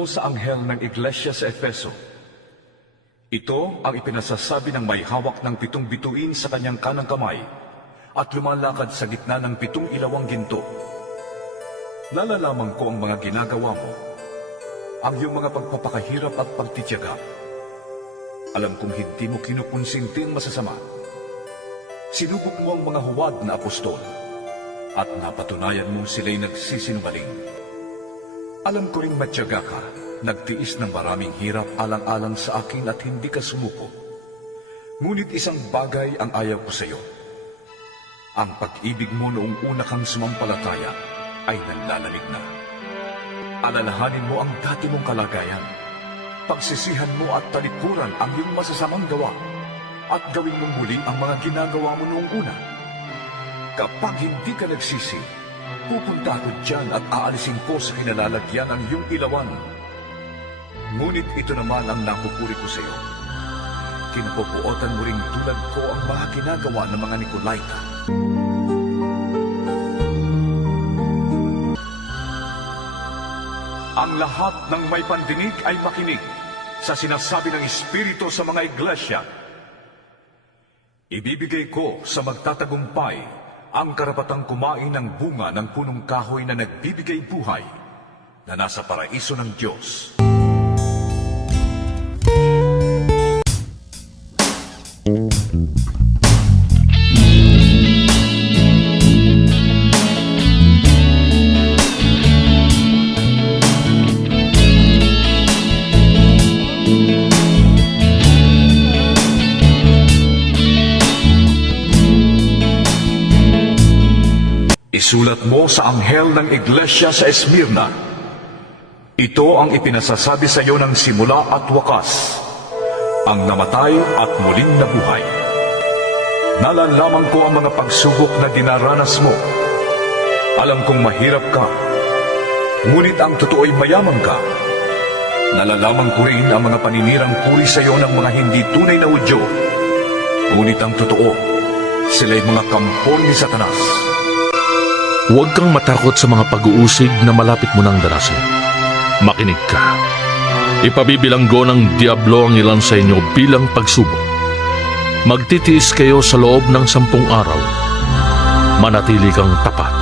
Mo sa anghel ng iglesia sa Efeso. Ito ang ipinasasabi ng may hawak ng pitong bituin sa kanyang kanang kamay at lumalakad sa gitna ng pitong ilawang ginto. Nalalaman ko ang mga ginagawa mo, ang iyong mga pagpapakahirap at pagtitiyaga. Alam kong hindi mo kinukonsinti ang masasama. Sinubok mo ang mga huwad na apostol at napatunayan mo sila'y nagsisinungaling. Alam ko ring matyaga ka, nagtiis ng maraming hirap alang-alang sa akin at hindi ka sumuko. Ngunit isang bagay ang ayaw ko sa iyo. Ang pag-ibig mo noong una kang sumampalataya ay nanlalamig na. Alalahanin mo ang dati mong kalagayan. Pagsisihan mo at talikuran ang iyong masasamang gawa at gawin mong muli ang mga ginagawa mo noong una. Kapag hindi ka nagsisi, pupunta ako dyan at aalisin ko sa kinalalagyan ang iyong ilawan. Ngunit ito naman ang nakupuri ko sa iyo. Kinapupuotan mo ring tulad ko ang mga ginagawa ng mga Nicolaita. Ang lahat ng may pandinig ay makinig sa sinasabi ng Espiritu sa mga iglesia. Ibibigay ko sa magtatagumpay ang karapatang kumain ng bunga ng punong kahoy na nagbibigay buhay na nasa paraiso ng Diyos. Isulat mo sa anghel ng iglesia sa Esmirna. Ito ang ipinasasabi sa iyo ng simula at wakas, ang namatay at muling nabuhay. Nalalaman ko ang mga pagsubok na dinaranas mo. Alam kong mahirap ka, ngunit ang totoo'y mayaman ka. Nalalaman ko rin ang mga paninirang puri sa iyo ng mga hindi tunay na udyo. Ngunit ang totoo, sila'y mga kampon ni Satanas. Huwag kang matakot sa mga pag-uusig na malapit mo nang danasin. Makinig ka. Ipabibilanggo ng Diablo ang ilan sa inyo bilang pagsubok. Magtitiis kayo sa loob ng sampung araw. Manatili kang tapat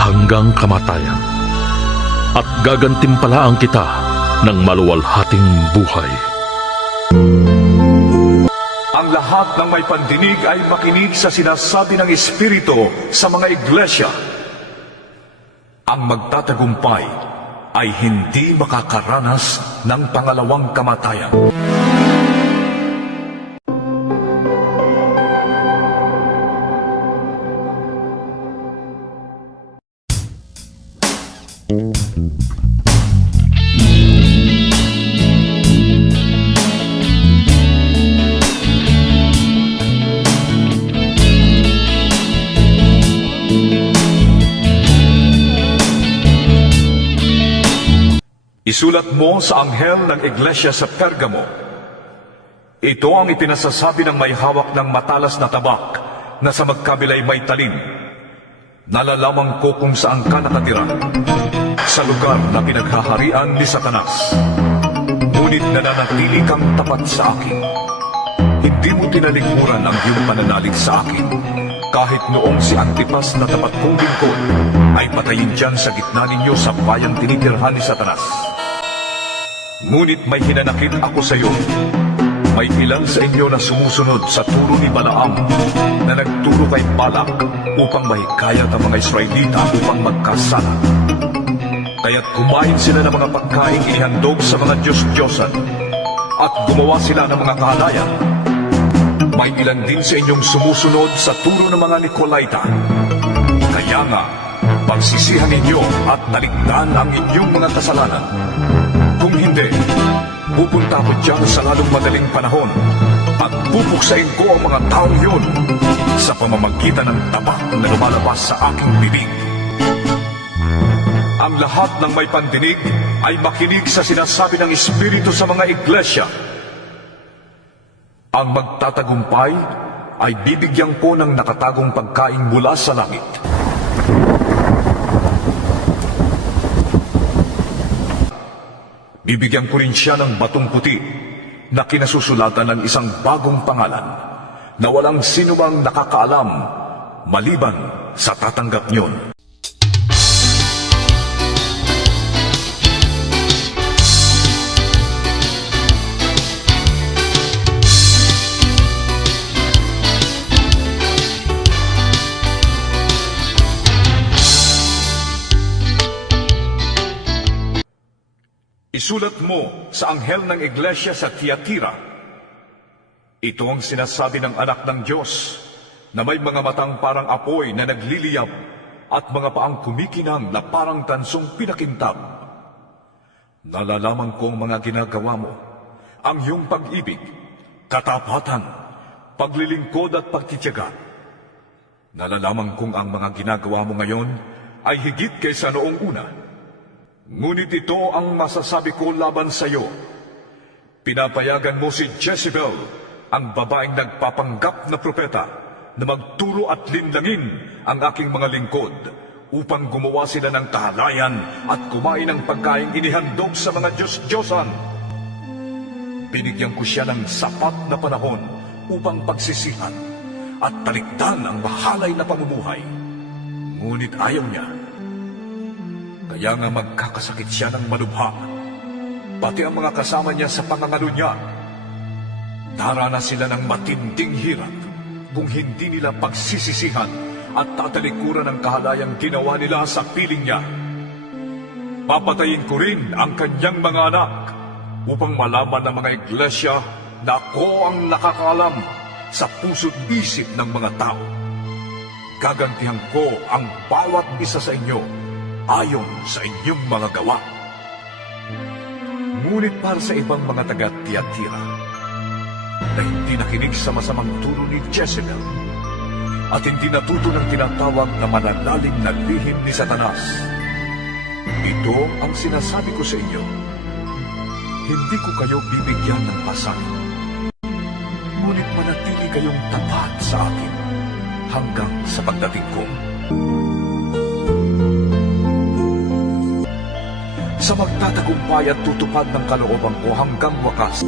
hanggang kamatayan. At gagantimpalaan kita ng maluwalhating buhay. Ang lahat ng may pandinig ay makinig sa sinasabi ng Espiritu sa mga iglesia. Ang magtatagumpay ay hindi makakaranas ng pangalawang kamatayan. Isulat mo sa anghel ng iglesia sa Pergamo. Ito ang ipinasasabi ng may hawak ng matalas na tabak na sa magkabilay may talim. Nalalaman ko kung saan ka nakatira. Sa lugar na pinaghaharian ni Satanas. Ngunit nananatili kang tapat sa akin. Hindi mo tinalikuran ang iyong pananalig sa akin. Kahit noong si Antipas na tapat kong lingkod ay patayin dyan sa gitna ninyo sa bayang tinitirhan ni Satanas. Ngunit may hinanakit ako sa iyo. May ilan sa inyo na sumusunod sa turo ni Balaam na nagturo kay Balak upang mahikayat ang mga Israelita upang magkasala. Kaya't kumain sila ng mga pagkain inihandog sa mga Diyos-Diyosan at gumawa sila ng mga kahalayan. May ilan din sa inyong sumusunod sa turo ng mga Nicolaita. Kaya nga, pagsisihan ninyo at talikdan ang inyong mga kasalanan. Kung hindi, pupunta ako dyan sa lalong madaling panahon at pupuksain ko ang mga taong yun sa pamamagitan ng tabak na lumalabas sa aking bibig. Ang lahat ng may pandinig ay makinig sa sinasabi ng Espiritu sa mga iglesia. Ang magtatagumpay ay bibigyan ko ng nakatagong pagkain mula sa langit. Bibigyan ko rin siya ng batong puti na kinasusulatan ng isang bagong pangalan na walang sino mang nakakaalam maliban sa tatanggap niyon. Isulat mo sa anghel ng iglesia sa Tiatira. Ito ang sinasabi ng anak ng Diyos na may mga matang parang apoy na nagliliyab at mga paang kumikinang na parang tansong pinakintab. Nalalaman ko ang mga ginagawa mo, ang iyong pag-ibig, katapatan, paglilingkod at pagtityaga. Nalalaman kong ang mga ginagawa mo ngayon ay higit kaysa noong una. Ngunit ito ang masasabi ko laban sa iyo. Pinapayagan mo si Jezebel, ang babaeng nagpapanggap na propeta, na magturo at linlangin ang aking mga lingkod upang gumawa sila ng kahalayan at kumain ng pagkain inihandog sa mga Diyos-Diyosan. Binigyan ko siya ng sapat na panahon upang pagsisihan at talikdan ang mahalay na pamumuhay. Ngunit ayaw niya. Kaya nga magkakasakit siya ng malubha. Pati ang mga kasama niya sa pangangalo niya. Darana sila ng matinding hirap kung hindi nila pagsisisihan at tatalikuran ang kahalayang ginawa nila sa piling niya. Papatayin ko rin ang kanyang mga anak upang malaman ng mga iglesia na ako ang nakakalam sa puso't isip ng mga tao. Gagantihan ko ang bawat isa sa inyo ayon sa inyong mga gawa. Ngunit para sa ibang mga taga-tiyatira na hindi nakinig sa masamang turo ni Jezebel at hindi natuto ng tinatawag na manalalim na lihim ni Satanas, ito ang sinasabi ko sa inyo. Hindi ko kayo bibigyan ng pasanin. Ngunit manatili kayong tapat sa akin hanggang sa pagdating ko. Sa magtatagumpay at tutupad ng kalooban ko hanggang wakas.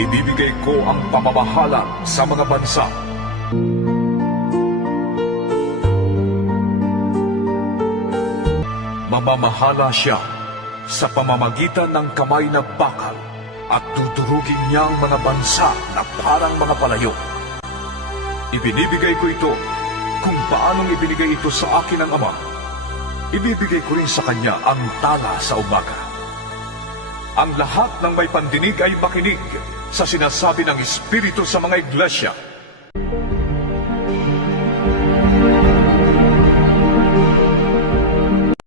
Ibibigay ko ang pamamahala sa mga bansa. Mamamahala siya sa pamamagitan ng kamay na bakal at tuturugin niya ang mga bansa na parang mga palayo. Ibinibigay ko ito kung paanong ibinigay ito sa akin ng Ama. Ibibigay ko rin sa kanya ang tala sa umaga. Ang lahat ng may pandinig ay makinig sa sinasabi ng Espiritu sa mga iglesia.